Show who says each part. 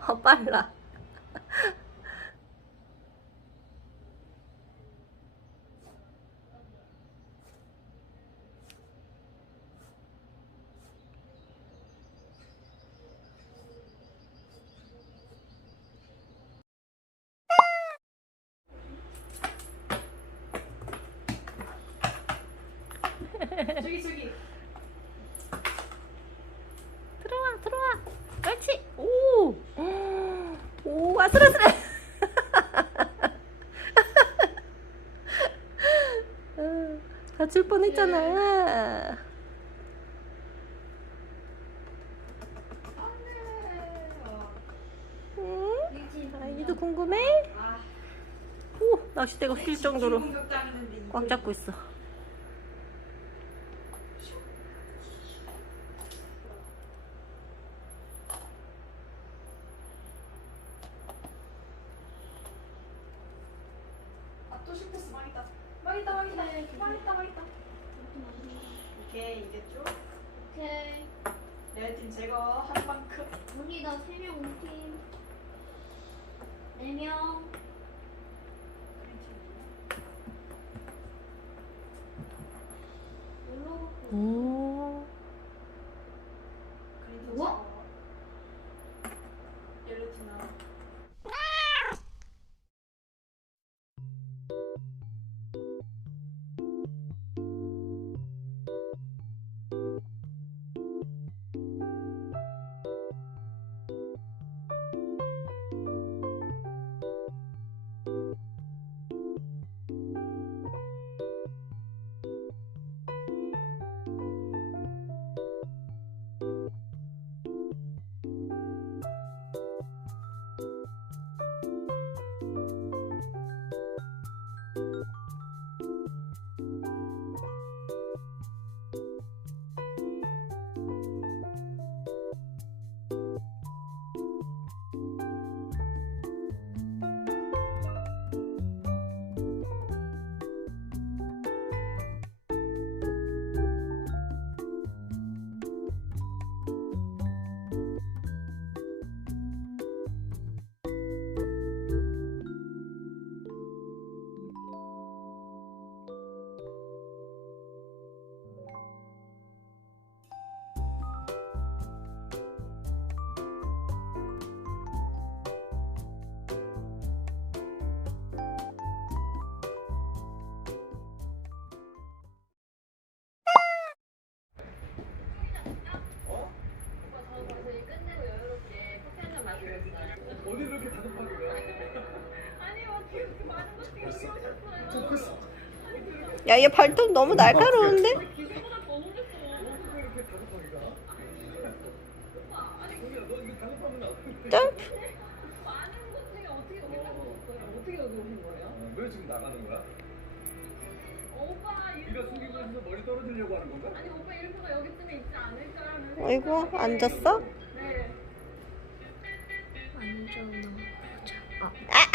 Speaker 1: 어, 빨라.
Speaker 2: 저기 저기
Speaker 1: 들어와, 들어와. 그렇지. 아슬아슬해. 어, 다칠 뻔했잖아. 응? 아이도 궁금해?
Speaker 2: 아
Speaker 1: 오, 낚싯대가 휠 정도로 꽉 잡고 있어.
Speaker 2: 아또 실패했어 망했다 망했다 망했다 망했다 오케이 이제 쭉
Speaker 3: 오케이.
Speaker 2: 레드팀 제거 한 만큼
Speaker 3: 우리다 세명 팀. 네 명. 놀러
Speaker 1: 오.
Speaker 2: 그린팀
Speaker 3: 우와.
Speaker 2: 제거 옐로 팀 나
Speaker 4: 어디 이렇게 다급하게 가?
Speaker 1: 야, 얘 발톱 너무 날카로운데?
Speaker 4: 어디 이렇게 다급하게 가? 소리야, 너 이거 다급하면 안 돼.
Speaker 1: 점프.
Speaker 4: 어, 왜 지금 나가는 거야? 네가 숨기고 있어서 머리 떨어지려고 하는 건가?
Speaker 1: 아이고, 앉았어? Ah.